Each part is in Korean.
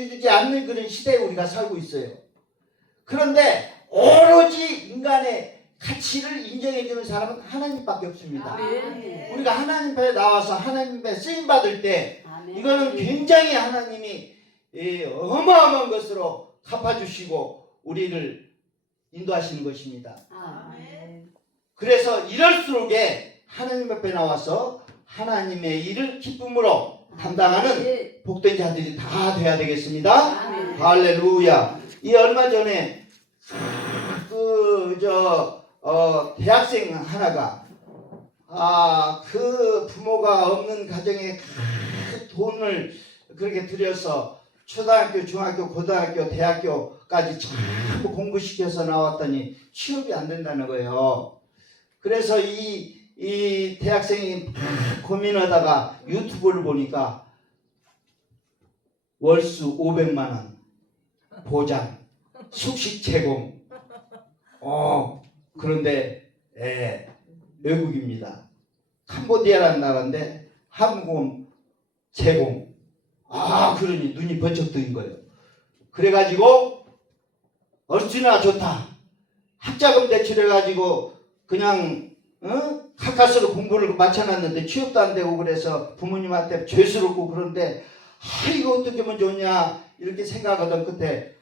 인정해주지 않는 그런 시대에 우리가 살고 있어요. 그런데 오로지 인간의 가치를 인정해주는 사람은 하나님밖에 없습니다. 아멘. 우리가 하나님 앞에 나와서 하나님 앞에 쓰임받을 때 아멘. 이거는 굉장히 하나님이 어마어마한 것으로 갚아주시고 우리를 인도하시는 것입니다. 아멘. 그래서 이럴수록에 하나님 앞에 나와서 하나님의 일을 기쁨으로 감당하는 복된 자들이 다 돼야 되겠습니다. 아멘. 할렐루야. 이 얼마 전에 대학생 하나가 그 부모가 없는 가정에 돈을 그렇게 들여서 초등학교, 중학교, 고등학교, 대학교까지 전부 공부시켜서 나왔더니 취업이 안 된다는 거예요. 그래서 이 대학생이 고민하다가 유튜브를 보니까 월수 500만 원 보장, 숙식 제공. 그런데 외국입니다. 캄보디아라는 나라인데 항공 제공. 그러니 눈이 번쩍 뜨인 거예요. 그래가지고 얼마나 좋다. 학자금 대출해가지고 그냥 가까스로 공부를 마쳐놨는데 취업도 안 되고 그래서 부모님한테 죄스럽고 그런데 이거 어떻게 하면 좋냐 이렇게 생각하던 끝에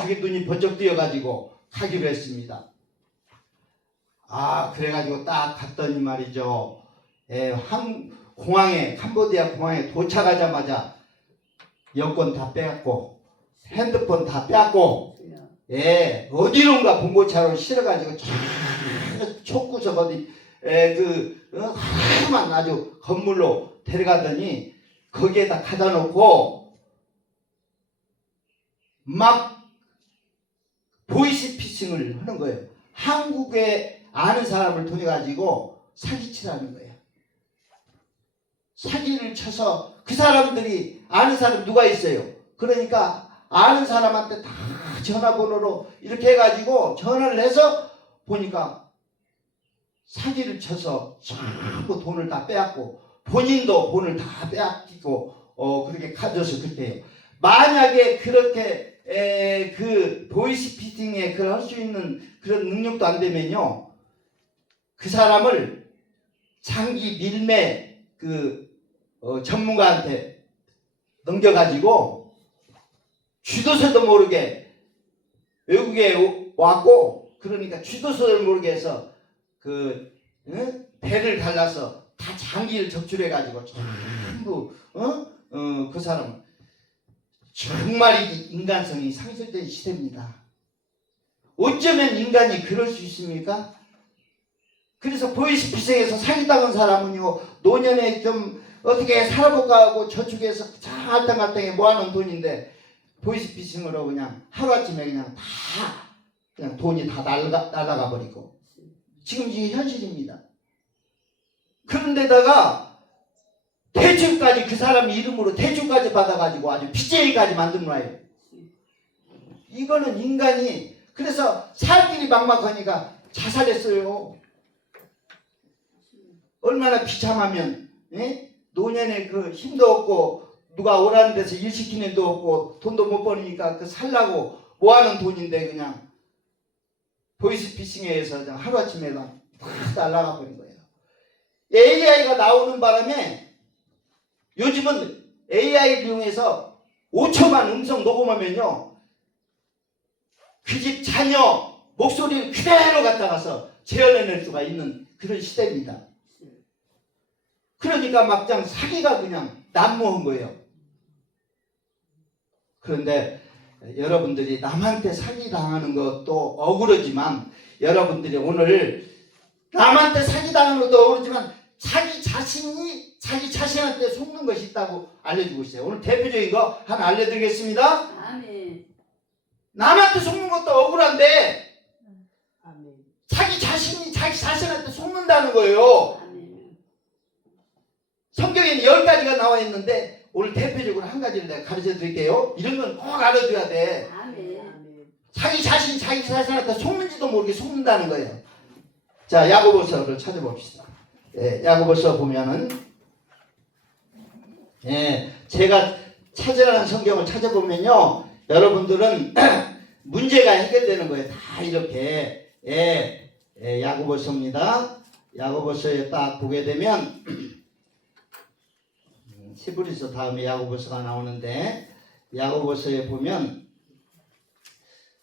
그게 눈이 번쩍 뜨여가지고 가기로 했습니다. 그래가지고 딱 갔더니 말이죠. 캄보디아 공항에 도착하자마자 여권 다 빼앗고 핸드폰 다 빼앗고 어디론가 봉고차로 실어가지고 촉구석 어디 하루만 아주 건물로 데려가더니 거기에다 가다 놓고 막 보이스피싱을 하는 거예요. 한국에 아는 사람을 통해 가지고 사기치라는 거예요. 사기를 쳐서 그 사람들이 아는 사람 누가 있어요. 그러니까 아는 사람한테 다 전화번호로 이렇게 해가지고 전화를 해서 보니까 사기를 쳐서 전부 돈을 다 빼앗고 본인도 돈을 다 빼앗기고 그렇게 가져서 그렇대요. 만약에 그렇게 그 보이스피싱에 할 수 있는 그런 능력도 안 되면요, 그 사람을 장기 밀매 전문가한테 넘겨가지고 쥐도새도 모르게 외국에 왔고 그러니까 쥐도새도 모르게 해서 배를 갈라서 다 장기를 적출해가지고 전부 그 사람 정말 인간성이 상실된 시대입니다. 어쩌면 인간이 그럴 수 있습니까? 그래서 보이스피싱에서 사기당한 사람은요 노년에 좀 어떻게 살아볼까 하고 저축해서 알탕알탕에 모아놓은 돈인데 보이스피싱으로 그냥 하루아침에 그냥 돈이 다 날아가 버리고 지금 이게 현실입니다. 그런데다가 대출까지 그 사람 이름으로 대출까지 받아가지고 아주 빚쟁이까지 만들어놔요. 이거는 인간이 그래서 살 길이 막막하니까 자살했어요. 얼마나 비참하면 노년에 힘도 없고 누가 오라는 데서 일 시키는 데도 없고 돈도 못 버니까 살라고 모아놓은 돈인데 그냥 보이스피싱에 의해서 그냥 하루아침에 다 날아가 버린 거예요. AI가 나오는 바람에 요즘은 AI를 이용해서 5초만 음성 녹음하면요 그 집 자녀 목소리를 그대로 갖다가서 재현해낼 수가 있는 그런 시대입니다. 그러니까 막장 사기가 그냥 난무한 거예요. 그런데 여러분들이 남한테 사기당하는 것도 억울하지만 여러분들이 오늘 남한테 사기당하는 것도 억울하지만 자기 자신이 자기 자신한테 속는 것이 있다고 알려주고 있어요. 오늘 대표적인 거 하나 알려드리겠습니다. 아멘. 남한테 속는 것도 억울한데 아멘. 자기 자신이 자기 자신한테 속는다는 거예요. 아멘. 성경에는 10가지가 나와 있는데 오늘 대표적으로 한 가지를 내가 가르쳐 드릴게요. 이런 건 꼭 알아둬야 돼. 아멘. 자기 자신한테 속는지도 모르게 속는다는 거예요. 자, 야고보서를 찾아봅시다. 야고보서 보면은 제가 찾으라는 성경을 찾아보면요, 여러분들은 문제가 해결되는 거예요. 다 이렇게. 야고보서입니다. 야고보서에 딱 보게 되면 히브리서 다음에 야고보서가 나오는데, 야고보서에 보면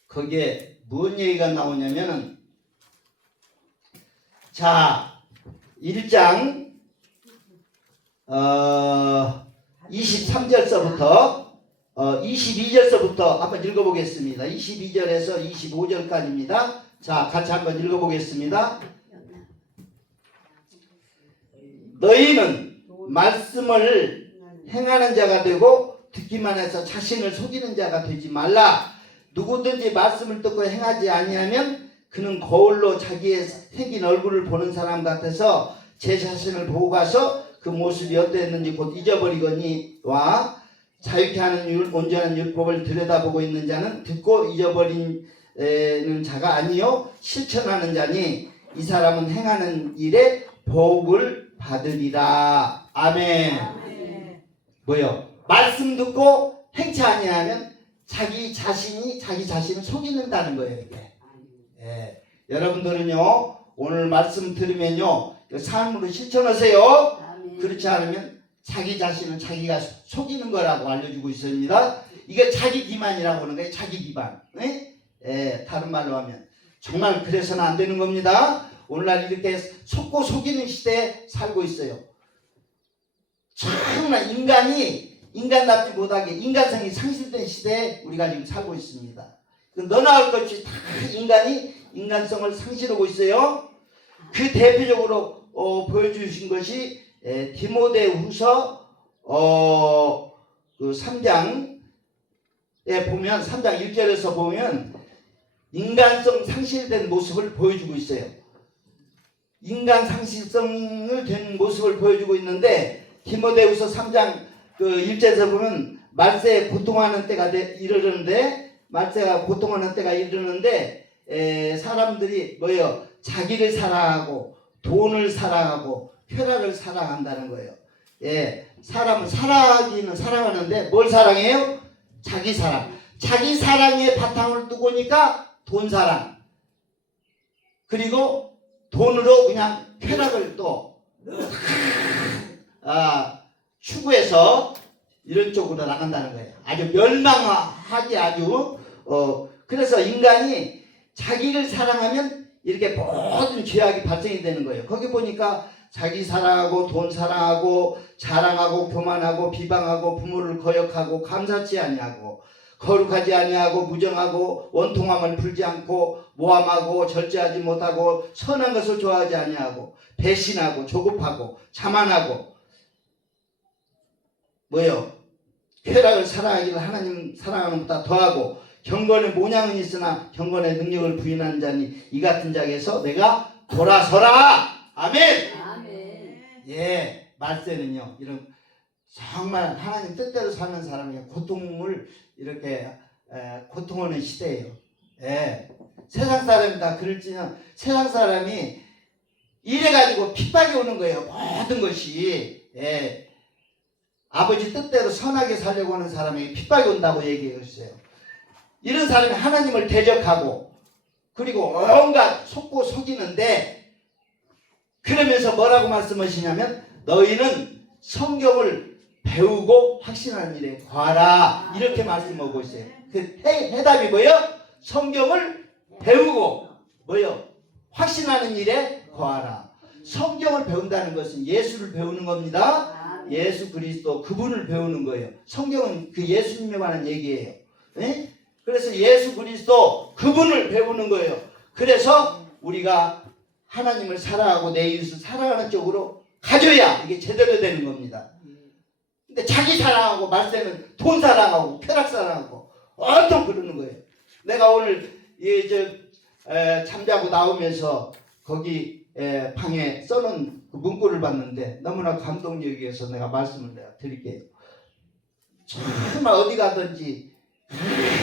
거기에 무슨 얘기가 나오냐면은, 자 1장 23절서부터 22절서부터 한번 읽어보겠습니다. 22절에서 25절까지입니다. 자, 같이 한번 읽어보겠습니다. 너희는 말씀을 행하는 자가 되고 듣기만 해서 자신을 속이는 자가 되지 말라. 누구든지 말씀을 듣고 행하지 아니하면 그는 거울로 자기의 생긴 얼굴을 보는 사람 같아서 제 자신을 보고 가서 그 모습이 어땠는지 곧 잊어버리거니와, 자유케 하는 온전한 율법을 들여다보고 있는 자는 듣고 잊어버리는 자가 아니요 실천하는 자니 이 사람은 행하는 일에 복을 받으리라. 아멘. 뭐요? 말씀 듣고 행치 아니하면 자기 자신이 자기 자신을 속이는다는 거예요. 이게. 여러분들은요, 오늘 말씀 들으면요, 삶으로 실천하세요. 그렇지 않으면 자기 자신은 자기가 속이는 거라고 알려주고 있습니다. 이게 자기 기만이라고 하는 거예요. 자기 기만. 다른 말로 하면 정말 그래서는 안 되는 겁니다. 오늘날 이렇게 속고 속이는 시대에 살고 있어요. 정말 인간이 인간답지 못하게 인간성이 상실된 시대에 우리가 지금 살고 있습니다. 너나 할 것이 다 인간이 인간성을 상실하고 있어요. 그 대표적으로 보여주신 것이 디모데후서 그 3장에 보면 3장 1절에서 보면 인간성 상실된 모습을 보여주고 있어요. 인간 상실성을 된 모습을 보여주고 있는데, 디모데후서 3장 그 1절에서 보면 말세에 고통하는 때가 이르는데, 말세가 고통하는 때가 이르는데 사람들이 뭐예요? 자기를 사랑하고 돈을 사랑하고 쾌락을 사랑한다는 거예요. 사람은 사랑하기는 사랑하는데 뭘 사랑해요? 자기 사랑. 자기 사랑에 바탕을 두고니까 돈 사랑. 그리고 돈으로 그냥 쾌락을 또 추구해서 이런 쪽으로 나간다는 거예요. 아주 멸망하게 아주 그래서 인간이 자기를 사랑하면 이렇게 모든 죄악이 발생이 되는 거예요. 거기 보니까 자기 사랑하고 돈 사랑하고 자랑하고 교만하고 비방하고 부모를 거역하고 감사치 아니하고 거룩하지 아니하고 무정하고 원통함을 풀지 않고 모함하고 절제하지 못하고 선한 것을 좋아하지 아니하고 배신하고 조급하고 자만하고 뭐요? 쾌락을 사랑하기를 하나님 사랑하는 것보다 더하고 경건의 모양은 있으나 경건의 능력을 부인하는 자니 이 같은 자에게서 내가 돌아서라. 아멘. 말세는요, 이런 정말 하나님 뜻대로 사는 사람이 고통을 이렇게 고통하는 시대예요. 세상 사람이 다 그럴지는 세상 사람이 이래가지고 핍박이 오는 거예요. 모든 것이. 아버지 뜻대로 선하게 살려고 하는 사람에게 핍박이 온다고 얘기했어요. 이런 사람이 하나님을 대적하고 그리고 온갖 속고 속이는데, 그러면서 뭐라고 말씀하시냐면 너희는 성경을 배우고 확신하는 일에 거하라, 이렇게 말씀하고 있어요. 그 해답이 뭐예요? 성경을 배우고 뭐예요? 확신하는 일에 거하라. 성경을 배운다는 것은 예수를 배우는 겁니다. 예수 그리스도 그분을 배우는 거예요. 성경은 그 예수님에 관한 얘기예요. 그래서 예수 그리스도 그분을 배우는 거예요. 그래서 우리가 하나님을 사랑하고 내 이웃을 사랑하는 쪽으로 가져야 이게 제대로 되는 겁니다. 근데 자기 사랑하고 말세는 돈 사랑하고 쾌락 사랑하고 온통 그러는 거예요. 내가 오늘 잠자고 나오면서 거기 방에 써놓은 그 문구를 봤는데 너무나 감동적이어서 내가 말씀을 내가 드릴게요. 정말 어디 가든지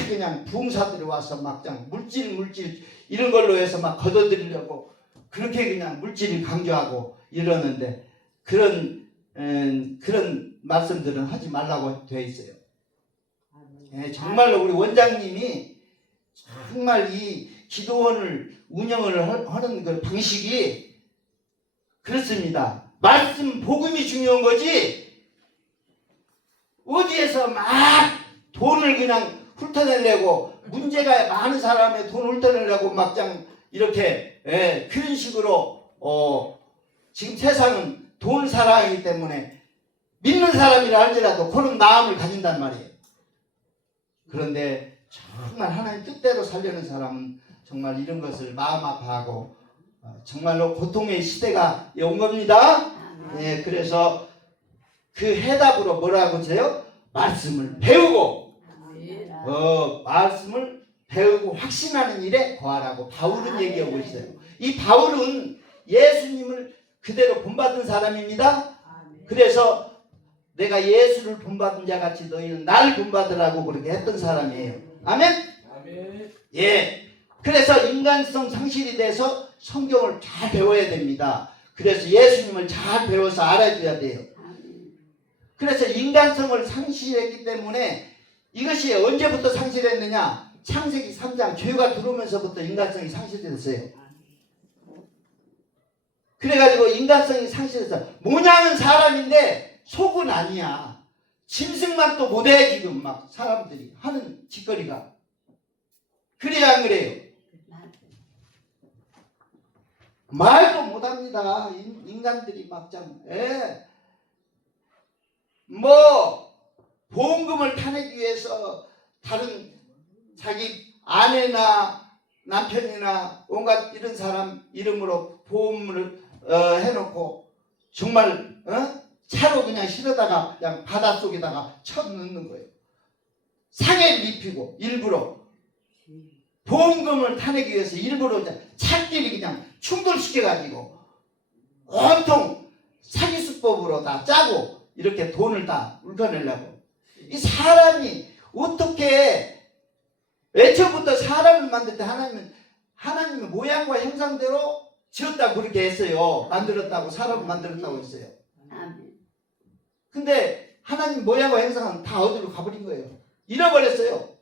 그냥 부흥사들이 와서 막 물질 이런 걸로 해서 막 걷어들이려고 그렇게 그냥 물질을 강조하고 이러는데 그런 말씀들은 하지 말라고 되어 있어요. 예, 정말로 우리 원장님이 정말 이 기도원을 운영을 하는 그 방식이 그렇습니다. 말씀 복음이 중요한 거지 어디에서 막 돈을 그냥 훑어내려고 문제가 많은 사람의 돈을 훑어내려고 막장 이렇게 그런 식으로 지금 세상은 돈 사랑이기 때문에 믿는 사람이라 할지라도 그런 마음을 가진단 말이에요. 그런데 정말 하나님 뜻대로 살려는 사람은 정말 이런 것을 마음 아파하고 정말로 고통의 시대가 온 겁니다. 예, 그래서 그 해답으로 뭐라고 하세요? 말씀을 배우고 말씀을 배우고 확신하는 일에 거하라고 바울은 얘기하고 있어요. 이 바울은 예수님을 그대로 본받은 사람입니다. 그래서 내가 예수를 본받은 자 같이 너희는 날 본받으라고 그렇게 했던 사람이에요. 아멘? 아멘. 예. 그래서 인간성 상실이 돼서 성경을 잘 배워야 됩니다. 그래서 예수님을 잘 배워서 알아줘야 돼요. 그래서 인간성을 상실했기 때문에 이것이 언제부터 상실했느냐? 창세기 3장 죄가 들어오면서부터 인간성이 상실됐어요. 그래가지고 인간성이 상실해서 모양은 사람인데 속은 아니야. 짐승만 또 못해 지금 막 사람들이 하는 짓거리가. 그래야 안 그래요? 말도 못합니다. 인간들이 막장. 뭐 보험금을 타내기 위해서 다른 자기 아내나 남편이나 온갖 이런 사람 이름으로 보험을 해놓고 정말 차로 그냥 실어다가 그냥 바닷속에다가 쳐넣는 거예요. 상해를 입히고 일부러 보험금을 타내기 위해서 일부러 차끼리 그냥 충돌시켜가지고 온통 사기수법으로 다 짜고 이렇게 돈을 다 울켜내려고. 이 사람이 어떻게 애초부터 사람을 만들 때 하나님의 모양과 형상대로 지었다고 그렇게 했어요. 만들었다고 사람을 만들었다고 했어요. 근데 하나님 모양과 형상은 다 어디로 가버린 거예요. 잃어버렸어요.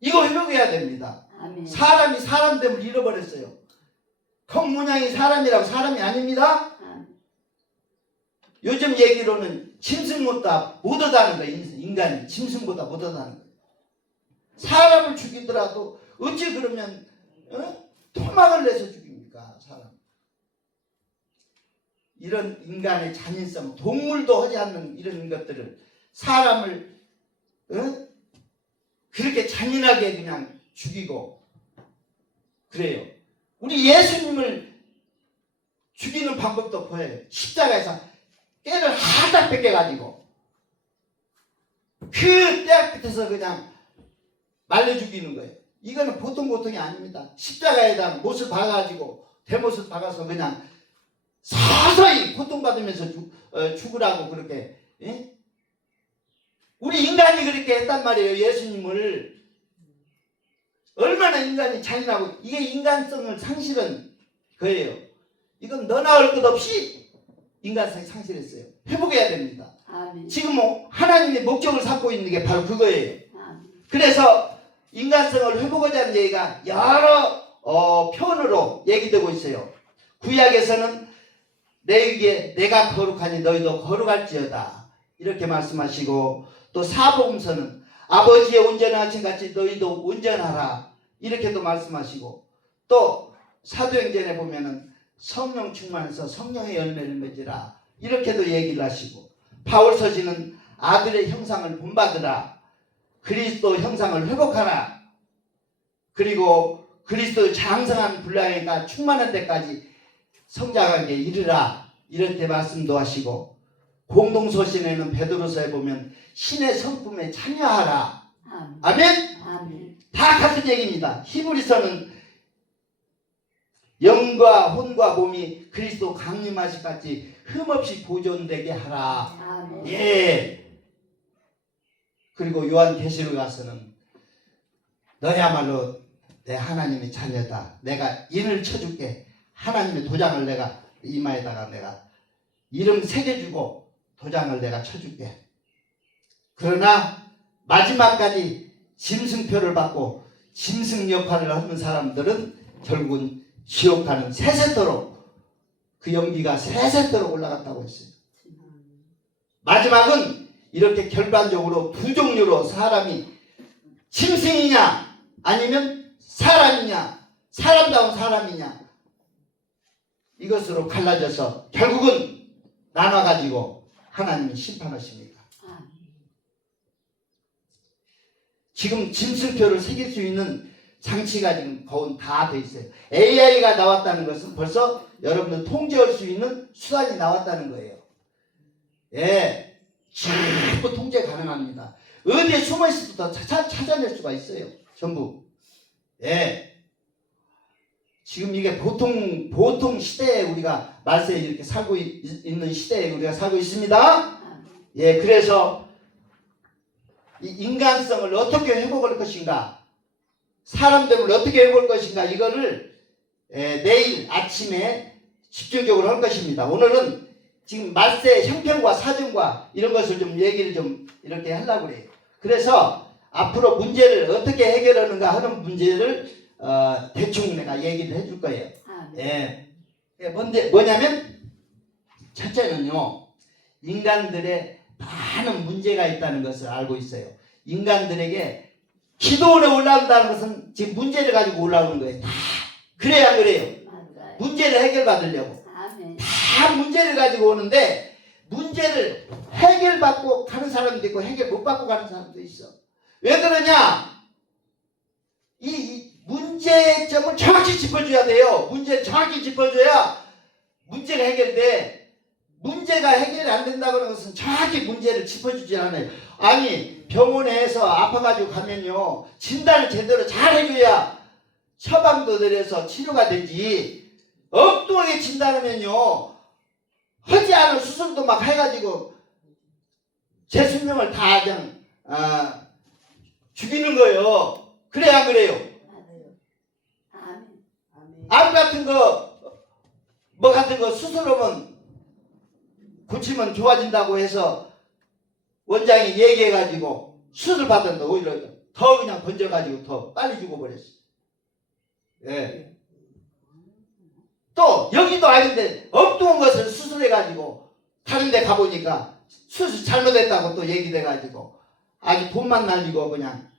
이거 회복해야 됩니다. 사람이 사람됨을 잃어버렸어요. 컵모양이 사람이라고 사람이 아닙니다. 요즘 얘기로는 짐승보다 못하다는 거예요. 인간이 짐승보다 못하다는 거예요. 사람을 죽이더라도 어찌 그러면 토막을 내서 죽입니까? 사람. 이런 인간의 잔인성, 동물도 하지 않는 이런 것들을 사람을 그렇게 잔인하게 그냥 죽이고 그래요. 우리 예수님을 죽이는 방법도 보여요. 십자가에서 깨를 하다 뺏겨가지고 그 떼약 끝에서 그냥 말려 죽이는 거예요. 이거는 보통 고통이 아닙니다. 십자가에다 못을 박아가지고 대못을 박아서 그냥 서서히 고통받으면서 죽으라고 그렇게. 예? 우리 인간이 그렇게 했단 말이에요. 예수님을. 얼마나 인간이 잔인하고 이게 인간성을 상실한 거예요. 이건 너나 할 것 없이 인간성이 상실했어요. 회복해야 됩니다. 지금 하나님의 목적을 삼고 있는 게 바로 그거예요. 그래서 인간성을 회복하자는 얘기가 여러 표현으로 얘기되고 있어요. 구약에서는 내게 내가 거룩하니 너희도 거룩할지어다 이렇게 말씀하시고, 또 사복음서는 아버지의 온전하신 같이 너희도 온전하라 이렇게도 말씀하시고, 또 사도행전에 보면은 성령 충만해서 성령의 열매를 맺으라 이렇게도 얘기를 하시고, 바울서지는 아들의 형상을 본받으라, 그리스도 형상을 회복하라, 그리고 그리스도 장성한 분량이가 충만한 데까지 성장하게 이르라 이렇게 말씀도 하시고, 공동서신에는 베드로서에 보면 신의 성품에 참여하라. 아멘? 다 같은 얘기입니다. 히브리서는 영과 혼과 몸이 그리스도 강림하실 같이 흠없이 보존되게 하라. 예. 그리고 요한계시록 가서는 너야말로 내 하나님의 자녀다. 내가 인을 쳐줄게. 하나님의 도장을 내가 이마에다가 내가 이름 새겨주고 도장을 내가 쳐줄게. 그러나 마지막까지 짐승표를 받고 짐승 역할을 하는 사람들은 결국은 지옥 가는 세세토록 그 연기가 세세토록 올라갔다고 했어요. 마지막은 이렇게 결과적으로 두 종류로 사람이 짐승이냐 아니면 사람이냐, 사람다운 사람이냐, 이것으로 갈라져서 결국은 나눠가지고 하나님이 심판하십니다. 지금 짐승표를 새길 수 있는 장치가 지금 거의 다 돼 있어요. AI가 나왔다는 것은 벌써 여러분들 통제할 수 있는 수단이 나왔다는 거예요. 예, 전부 통제 가능합니다. 어디에 숨어 있어도 다 찾아낼 수가 있어요. 전부. 예. 지금 이게 보통 시대에 우리가 말세에 이렇게 살고 있는 시대에 우리가 살고 있습니다. 예, 그래서 이 인간성을 어떻게 회복할 것인가, 사람들을 어떻게 회복할 것인가, 이거를 내일 아침에 집중적으로 할 것입니다. 오늘은 지금 말세 형편과 사정과 이런 것을 좀 얘기를 좀 이렇게 하려고 그래요. 그래서 앞으로 문제를 어떻게 해결하는가 하는 문제를 대충 내가 얘기를 해줄 거예요. 예. 뭐냐면 첫째는요, 인간들의 많은 문제가 있다는 것을 알고 있어요. 인간들에게 기도원에 올라온다는 것은 지금 문제를 가지고 올라오는 거예요. 다 그래야 안 그래요? 문제를 해결받으려고 다 문제를 가지고 오는데, 문제를 해결받고 가는 사람도 있고 해결 못 받고 가는 사람도 있어. 왜 그러냐? 이 문제점을 정확히 짚어줘야 돼요. 문제를 정확히 짚어줘야 문제가 해결돼. 문제가 해결이 안 된다고 하는 것은 정확히 문제를 짚어주지 않아요. 아니, 병원에서 아파가지고 가면요, 진단을 제대로 잘 해줘야 처방도 내려서 치료가 되지. 엉뚱하게 진단하면요, 하지 않은 수술도 막 해가지고 제 수명을 다 그냥 죽이는 거예요. 그래 안 그래요? 암 같은 거, 뭐 같은 거 수술하면 고치면 좋아진다고 해서 원장이 얘기해가지고 수술 받았는데 오히려 더 그냥 번져가지고 더 빨리 죽어버렸어. 예. 또 여기도 아닌데 엉뚱한 것을 수술해가지고 다른 데 가보니까 수술 잘못했다고 또 얘기돼가지고 아주 돈만 날리고 그냥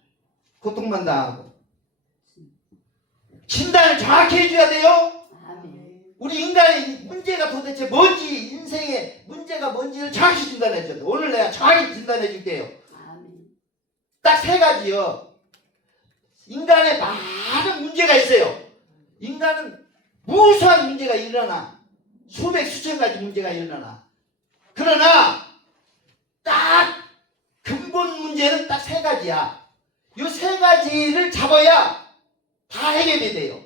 고통만 당하고. 진단을 정확히 해줘야 돼요. 우리 인간의 문제가 도대체 뭔지, 인생의 문제가 뭔지를 정확히 진단해줘야 돼. 오늘 내가 정확히 진단해 줄게요. 딱 세 가지요. 인간에 많은 문제가 있어요. 인간은 무수한 문제가 일어나. 수백 수천 가지 문제가 일어나. 그러나 딱 근본 문제는 딱 세 가지야. 이 세 가지를 잡아야 다 해결이 돼요.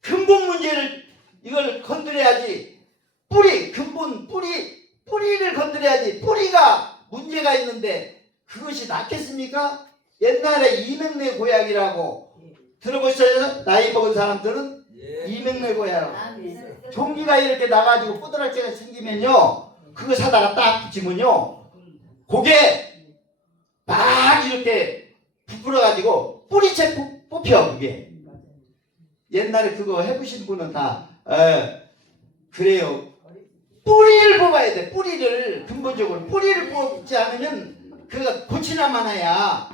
근본 문제를 이걸 건드려야지. 뿌리를 건드려야지. 뿌리가 문제가 있는데 그것이 낫겠습니까? 옛날에 이명래 고약이라고 들어보셨어요? 나이 먹은 사람들은 이명래 고약. 종기가 이렇게 나가지고 뿌드락지가 생기면요, 그거 사다가 딱 붙이면요, 그게 막 이렇게 부풀어가지고 뿌리채 뽑혀. 그게 옛날에 그거 해보신 분은 다 그래요. 뿌리를 뽑아야 돼. 뿌리를 근본적으로 뿌리를 뽑지 않으면 그가 고치나 마나야.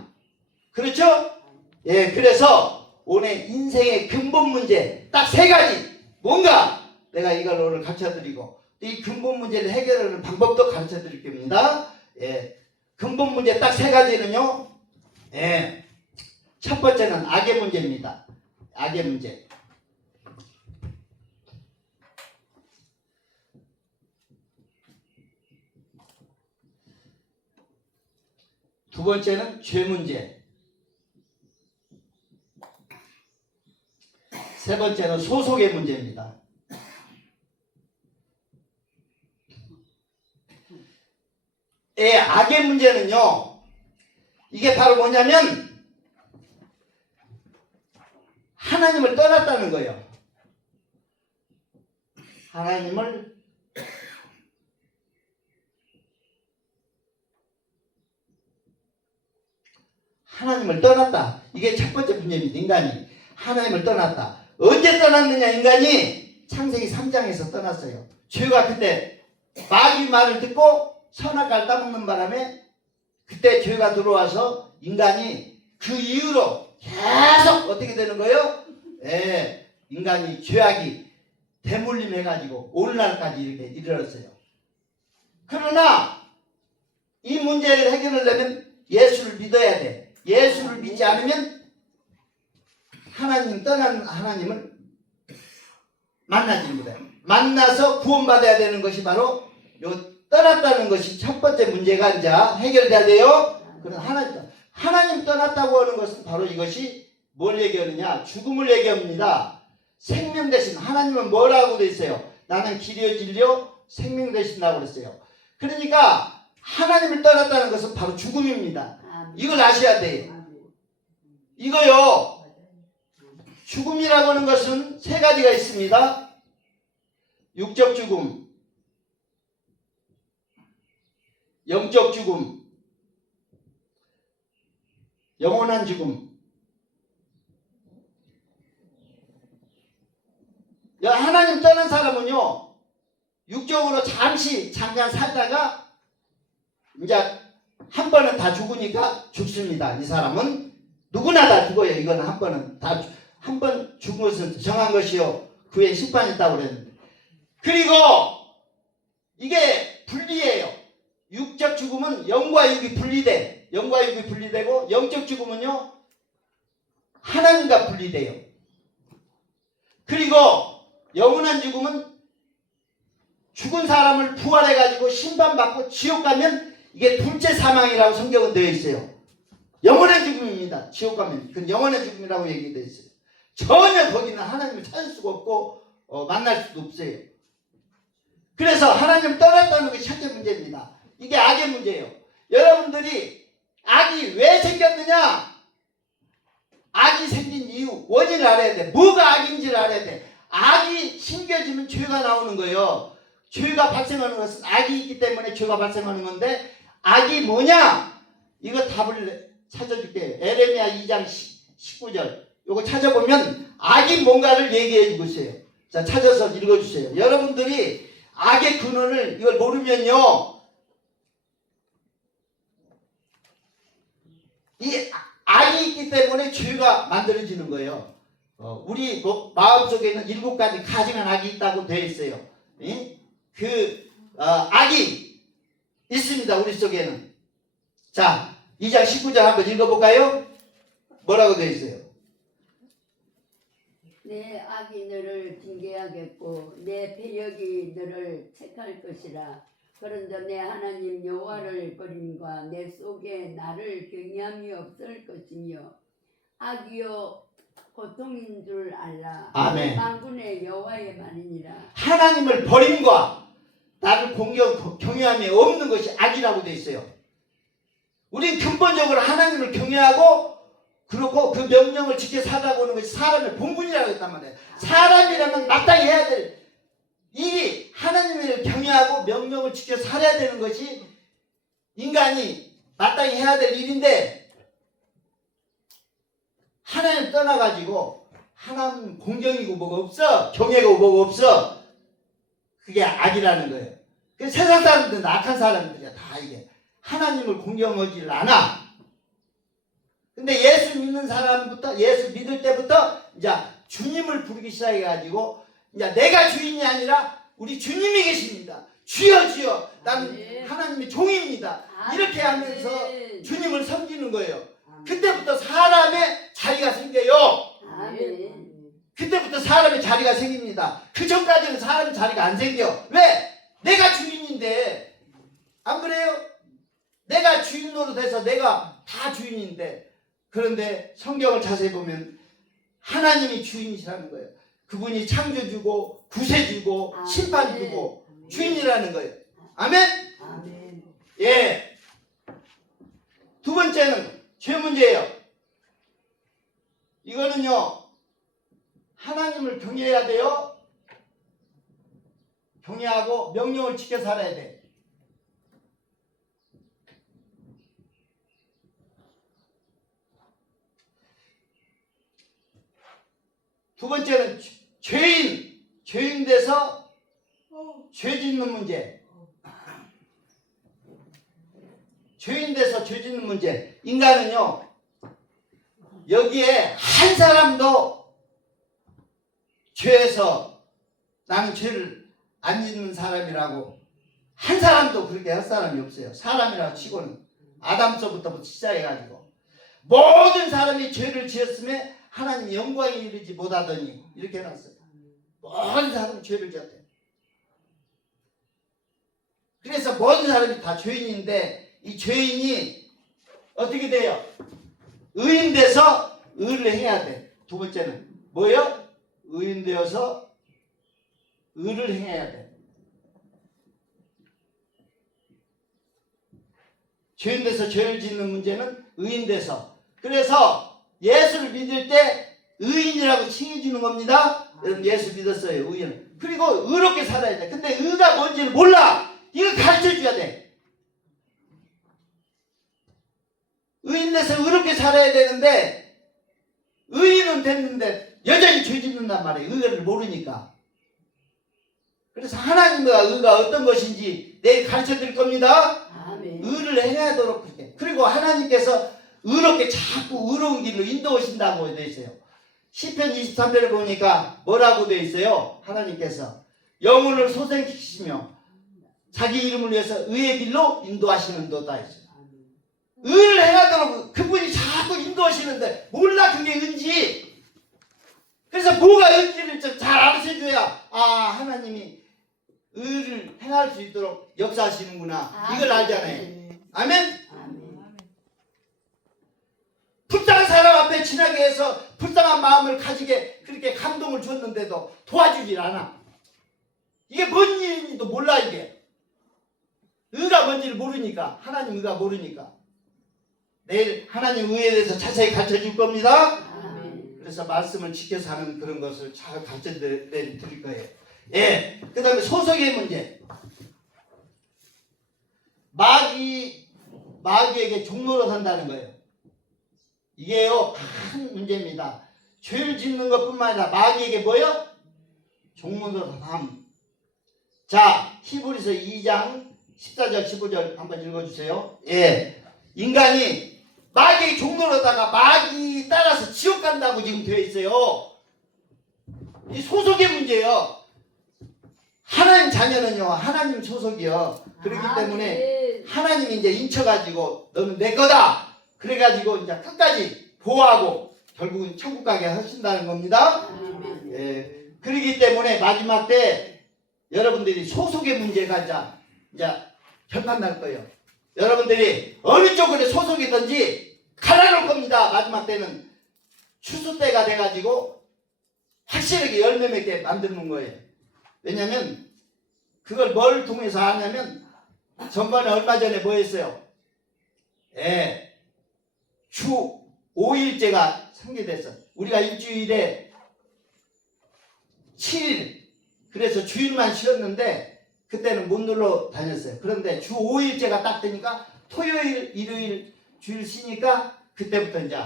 그렇죠? 예, 그래서 오늘 인생의 근본 문제 딱 세 가지. 뭔가 내가 이걸 오늘 가르쳐드리고 이 근본 문제를 해결하는 방법도 가르쳐드릴 겁니다. 예, 근본 문제 딱 세 가지는요. 예, 첫 번째는 악의 문제입니다. 악의 문제. 두 번째는 죄 문제. 세 번째는 소속의 문제입니다. 악의 문제는요, 이게 바로 뭐냐면 하나님을 떠났다는 거예요. 하나님을 하나님을 떠났다. 이게 첫 번째 문제입니다. 인간이 하나님을 떠났다. 언제 떠났느냐? 인간이 창세기 3장에서 떠났어요. 죄가 그때 마귀 말을 듣고 선악과를 따먹는 바람에 그때 죄가 들어와서 인간이 그 이후로 계속 어떻게 되는 거예요? 인간이 죄악이 대물림해가지고 오늘날까지 이렇게 이르렀어요. 그러나 이 문제를 해결하려면 예수를 믿어야 돼. 예수를 믿지 않으면 하나님 떠난 하나님을 만나지 못해요. 만나서 구원받아야 되는 것이 바로 요 떠났다는 것이 첫 번째 문제가 이제 해결돼야 돼요. 그런 하나님 떠났다고 하는 것은 바로 이것이 뭘 얘기하느냐? 죽음을 얘기합니다. 생명 대신 하나님은 뭐라고 돼 있어요? 나는 길이요 진리요 생명 되신다고 그랬어요. 그러니까 하나님을 떠났다는 것은 바로 죽음입니다. 이걸 아셔야 돼요. 이거요. 죽음이라고 하는 것은 세 가지가 있습니다. 육적 죽음, 영적 죽음, 영원한 죽음. 하나님 떠난 사람은요, 육적으로 잠깐 살다가 이제 한 번은 다 죽으니까 죽습니다. 이 사람은 누구나 다 죽어요. 이건 한 번은 다 한 번 죽은 것은 정한 것이요 그에 심판이 있다고 그랬는데, 그리고 이게 분리예요. 육적 죽음은 영과 육이 분리돼. 영과 육이 분리되고, 영적 죽음은요 하나님과 분리돼요. 그리고 영원한 죽음은 죽은 사람을 부활해가지고 심판받고 지옥 가면 이게 둘째 사망이라고 성경은 되어 있어요. 영원한 죽음입니다. 지옥 가면 그건 영원한 죽음이라고 얘기되어 있어요. 전혀 거기는 하나님을 찾을 수가 없고 만날 수도 없어요. 그래서 하나님을 떠났다는 것이 첫째 문제입니다. 이게 악의 문제예요. 여러분들이 악이 왜 생겼느냐? 악이 생긴 이유, 원인을 알아야 돼. 뭐가 악인지를 알아야 돼. 악이 심겨지면 죄가 나오는 거예요. 죄가 발생하는 것은 악이 있기 때문에 죄가 발생하는 건데, 악이 뭐냐? 이거 답을 찾아줄게요. 에레미야 2장 19절. 이거 찾아보면 악이 뭔가를 얘기해 주고 있어요. 자, 찾아서 읽어주세요. 여러분들이 악의 근원을 이걸 모르면요, 이 악이 있기 때문에 죄가 만들어지는 거예요. 우리 마음속에 있는 7가지 가증한 악이 있다고 되어 있어요. 악이 있습니다. 우리 속에는. 자, 2장 19절 한번 읽어볼까요? 뭐라고 되어 있어요? 내 악이 너를 징계하겠고 내 배역이 너를 책할 것이라. 그런데 내 하나님 여호와를 버림과 내 속에 나를 경외함이 없을 것이며 악이요 고통인 줄 알라. 아멘. 만군의 여호와의 말이니라. 하나님을 버림과 나를 경외함이 없는 것이 악이라고 되어 있어요. 우린 근본적으로 하나님을 경외하고 그렇고 그 명령을 지켜 살아가는 것이 사람의 본분이라고 했단 말이에요. 사람이라면 마땅히 해야 될 일이 하나님을 경외하고 명령을 지켜 살아야 되는 것이 인간이 마땅히 해야 될 일인데, 하나님 떠나가지고 하나님 공경이고 뭐가 없어, 경외고 뭐가 없어. 그게 악이라는 거예요. 그 세상 사람들은 악한 사람들이야. 다 이게 하나님을 공경하지 않아. 근데 예수 믿는 사람부터, 예수 믿을 때부터 이제 주님을 부르기 시작해가지고, 이제 내가 주인이 아니라 우리 주님이 계십니다. 주여 주여 나는 아멘. 하나님의 종입니다. 이렇게 하면서 아멘. 주님을 섬기는 거예요. 아멘. 그때부터 사람의 자리가 생겨요. 아멘. 그때부터 사람의 자리가 생깁니다. 그 전까지는 사람의 자리가 안 생겨. 왜? 내가 주인인데. 안 그래요? 내가 주인 노릇해서 내가 다 주인인데. 그런데 성경을 자세히 보면 하나님이 주인이시라는 거예요. 그분이 창조주고 구세주고 아멘. 심판주고 아멘. 주인이라는 거예요. 아멘? 아멘. 예. 두 번째는 죄 문제예요. 이거는요, 하나님을 경외해야 돼요. 경외하고 명령을 지켜 살아야 돼. 두 번째는 죄인 돼서 죄 짓는 문제. 죄인 돼서 죄 짓는 문제. 인간은요, 여기에 한 사람도 죄에서 나는 죄를 안 짓는 사람이라고 한 사람도 그렇게 할 사람이 없어요. 사람이라고 치고는 아담서부터 시작해가지고 모든 사람이 죄를 지었음에 하나님 영광에 이르지 못하더니 이렇게 해놨어요. 모든 사람이 죄를 지었대요. 그래서 모든 사람이 다 죄인인데 이 죄인이 어떻게 돼요? 의인 돼서 의를 해야 돼. 두 번째는 뭐예요? 의인 되어서 의를 해야 돼. 죄인 돼서 죄를 짓는 문제는 의인 돼서. 그래서 예수를 믿을 때 의인이라고 칭해주는 겁니다. 여러분 예수 믿었어요. 의인. 그리고 의롭게 살아야 돼. 근데 의가 뭔지를 몰라. 이거 가르쳐줘야 돼. 의인 돼서 의롭게 살아야 되는데 의인은 됐는데 여전히 죄 짓는단 말이에요. 의를 모르니까. 그래서 하나님과 의가 어떤 것인지 내일 가르쳐 드릴 겁니다. 아멘. 의를 행하도록 그렇게. 그리고 하나님께서 의롭게 자꾸 의로운 길로 인도하신다고 되어 있어요. 시편 23편을 보니까 뭐라고 되어 있어요? 하나님께서 영혼을 소생시키시며 자기 이름을 위해서 의의 길로 인도하시는도다 했어요. 의를 행하도록 그분이 자꾸 인도하시는데 몰라 그게 은지. 그래서 뭐가 은지를 좀 잘 알려줘야 하나님이 의를 행할 수 있도록 역사하시는구나. 이걸 알잖아요. 아멘? 아멘. 불쌍한 사람 앞에 지나게 해서 불쌍한 마음을 가지게 그렇게 감동을 줬는데도 도와주질 않아. 이게 뭔 일인지도 몰라. 이게 의가 뭔지를 모르니까. 하나님 의가 모르니까. 내일 하나님 의에 대해서 자세히 가르쳐 줄 겁니다. 아멘. 그래서 말씀을 지켜서 하는 그런 것을 잘 가르쳐 드릴 거예요. 예. 그 다음에 소속의 문제. 마귀에게 종로로 산다는 거예요. 이게요, 큰 문제입니다. 죄를 짓는 것 뿐만 아니라 마귀에게 뭐요? 종로로 삼. 자, 히브리서 2장 14절 15절 한번 읽어주세요. 예. 인간이 마귀의 종로로다가 마귀 따라서 지옥 간다고 지금 되어 있어요. 이 소속의 문제예요. 하나님 자녀는요, 하나님 소속이요. 그렇기 때문에 하나님이 이제 인쳐가지고 너는 내 거다. 그래가지고 이제 끝까지 보호하고 결국은 천국 가게 하신다는 겁니다. 아멘. 예. 그렇기 때문에 마지막 때 여러분들이 소속의 문제가 이제 결판 날 거예요. 여러분들이 어느 쪽으로 소속이든지 갈아놓을 겁니다. 마지막 때는 추수 때가 돼가지고 확실하게 열매 맺게 만드는 거예요. 왜냐면 그걸 뭘 통해서 하냐면 전번에 얼마 전에 뭐 했어요? 예, 주 5일제가 상기됐어. 우리가 일주일에 7일 그래서 주일만 쉬었는데 그때는 못 놀러 다녔어요. 그런데 주 5일제가 딱 되니까 토요일, 일요일, 주일 쉬니까 그때부터 이제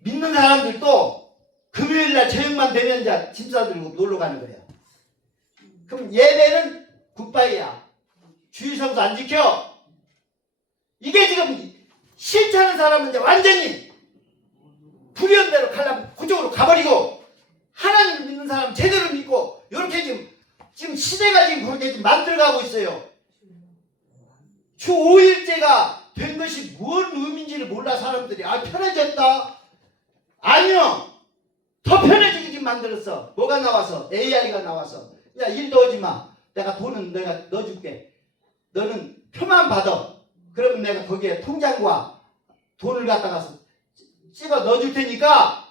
믿는 사람들도 금요일날 저녁만 되면 이제 짐 싸들고 놀러 가는 거예요. 그럼 예배는 굿바이야. 주일 성수 안 지켜. 이게 지금 싫다는 사람은 이제 완전히 불의한대로 가려면 그쪽으로 가버리고 하나님을 믿는 사람 제대로 믿고 이렇게 지금 시대가 지금 그렇게 지금 만들어가고 있어요. 주 5일제가 된 것이 뭔 의미인지를 몰라 사람들이. 편해졌다. 아니요. 더 편해지게 지금 만들었어. 뭐가 나와서? AI가 나와서. 야, 일 넣어지 마. 내가 돈은 내가 넣어줄게. 너는 표만 받아. 그러면 내가 거기에 통장과 돈을 갖다가 찍어 넣어줄 테니까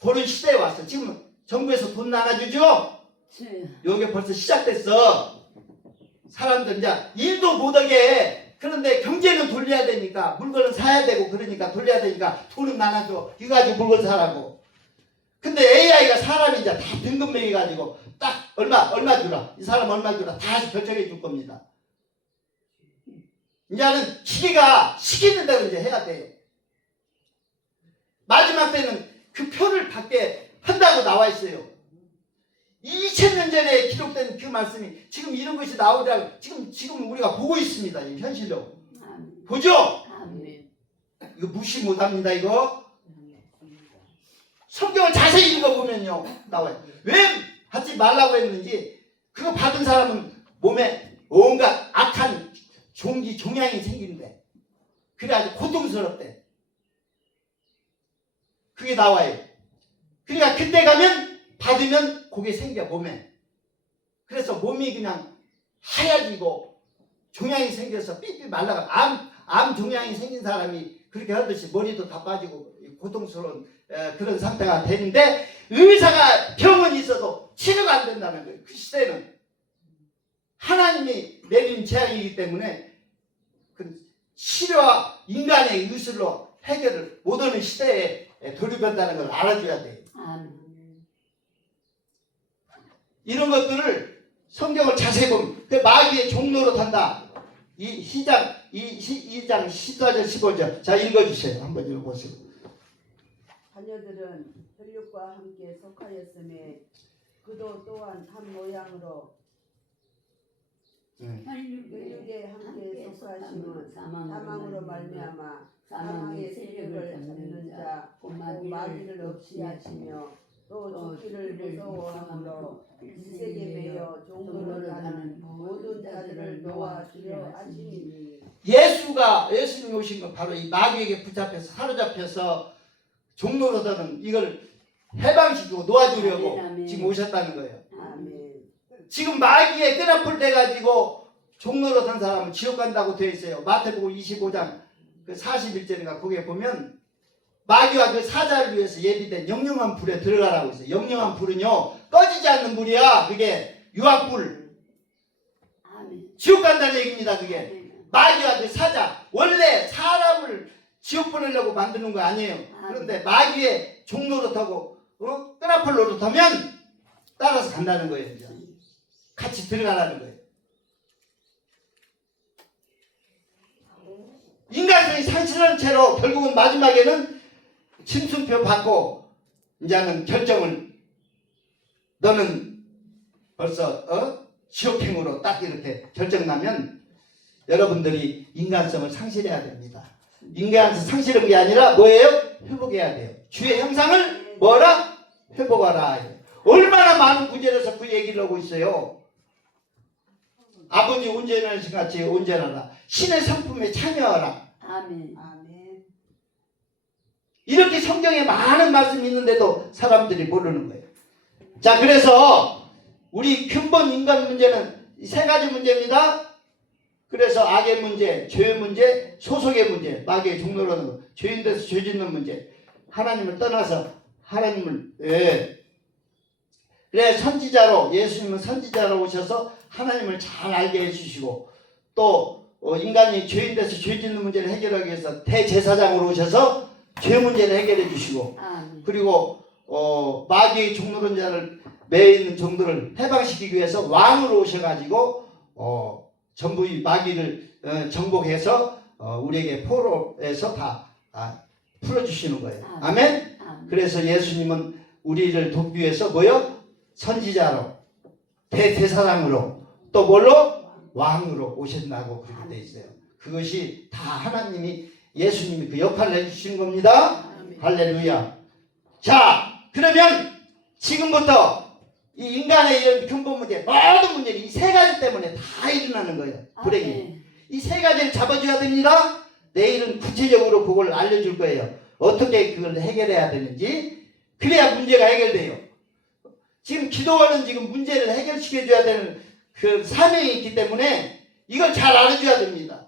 그런 시대에 왔어. 지금 정부에서 돈 나눠주죠? 여기 벌써 시작됐어. 사람들 이제 일도 못하게 해. 그런데 경제는 돌려야 되니까 물건을 사야 되고 그러니까 돌려야 되니까 돈은 나눠줘. 이거 가지고 물건 사라고. 근데 AI가 사람이 이제 다 등급 매겨가지고 딱 얼마 주라. 이 사람 얼마 주라. 다 결정해 줄 겁니다. 이제는 기계가 시키는 대로 이제 해야 돼. 마지막 때는 그 표를 받게 한다고 나와 있어요. 2000년 전에 기록된 그 말씀이 지금 이런 것이 나오리라 지금 우리가 보고 있습니다. 이 현실로. 아멘. 보죠? 아멘. 이거 무시 못합니다. 이거 성경을 자세히 읽어보면요 나와요. 왜 하지 말라고 했는지 그거 받은 사람은 몸에 온갖 악한 종양이 생기는데 그래 아주 고통스럽대. 그게 나와요. 그러니까 그때 가면 받으면 그게 생겨 몸에. 그래서 몸이 그냥 하얘지고 종양이 생겨서 삐삐 말라가 암 종양이 생긴 사람이 그렇게 하듯이 머리도 다 빠지고 고통스러운 그런 상태가 되는데 의사가 병원이 있어도 치료가 안 된다는 거예요. 그 시대는 하나님이 내린 재앙이기 때문에 그 치료와 인간의 의술로 해결을 못하는 시대에 돌입한다는 걸 알아줘야 돼요. 아멘. 이런 것들을 성경을 자세히 보면 그 마귀의 종로로 탄다. 이 2장 14절 15절 자 읽어주세요. 한번 읽어보세요. 자녀들은 혈육과 함께 속하였음에 그도 또한 한 모양으로 혈육에 함께 속하심은 사망으로 말미암아 사망의 세력을 잡는 자 곧 마귀를 없이 하시며 또 죽기를 무서워하므로 일색에 매여 종로를 가는 모든 자들을 놓아주려 하시니. 예수님이 오신 건 바로 이 마귀에게 붙잡혀서 사로잡혀서 종로로 가는 이걸 해방시키고 놓아주려고 아멘. 지금 오셨다는 거예요. 아멘. 지금 마귀에 끈앞을 대가지고 종로로 산 사람은 지옥 간다고 되어 있어요. 마태복음 25장 그 41절인가 거기에 보면 마귀와 그 사자를 위해서 예비된 영영한 불에 들어가라고 있어요. 영영한 불은요 꺼지지 않는 불이야. 그게 유황불. 아멘. 지옥 간다는 얘기입니다. 그게 아멘. 마귀와 그 사자 원래 사람을 지옥 보내려고 만드는 거 아니에요. 그런데 마귀의 종로로 타고 끈앞을 노릇하면 따라서 간다는 거예요. 이제. 같이 들어가라는 거예요. 인간성이 상실한 채로 결국은 마지막에는 심순표 받고 이제는 결정을 너는 벌써 지옥행으로 딱 이렇게 결정나면 여러분들이 인간성을 상실해야 됩니다. 인간성 상실한 게 아니라 뭐예요? 회복해야 돼요. 주의 형상을 뭐라? 회복하라. 얼마나 많은 구절에서 그 얘기를 하고 있어요. 아버지 온전하신 같이 온전하라. 신의 성품에 참여하라. 아멘. 아멘. 이렇게 성경에 많은 말씀이 있는데도 사람들이 모르는 거예요. 자, 그래서 우리 근본 인간 문제는 이 세 가지 문제입니다. 그래서 악의 문제, 죄의 문제, 소속의 문제, 마귀의 종로라는 거, 죄인 돼서 죄 짓는 문제, 하나님을 떠나서 하나님을 그래 선지자로 예수님은 선지자로 오셔서 하나님을 잘 알게 해주시고 또 인간이 죄인 돼서 죄 짓는 문제를 해결하기 위해서 대제사장으로 오셔서 죄 문제를 해결해 주시고 아멘. 그리고 마귀의 종노론자를 매여 있는 종들을 해방시키기 위해서 왕으로 오셔가지고 전부 이 마귀를 정복해서 우리에게 포로에서 다 풀어주시는 거예요. 아멘. 아멘. 그래서 예수님은 우리를 돕기 위해서 뭐요? 선지자로 대제사장으로 또 뭘로? 왕으로 오셨다고 그렇게 돼 있어요. 그것이 다 하나님이 예수님이 그 역할을 해주신 겁니다. 아멘. 할렐루야. 자, 그러면 지금부터 이 인간의 이런 근본 문제, 모든 문제는 이 세 가지 때문에 다 일어나는 거예요. 불행이. 아멘. 이 세 가지를 잡아줘야 됩니다. 내일은 구체적으로 그걸 알려줄 거예요. 어떻게 그걸 해결해야 되는지. 그래야 문제가 해결돼요. 지금 기도원은 지금 문제를 해결시켜줘야 되는 그 사명이 있기 때문에 이걸 잘 알아줘야 됩니다.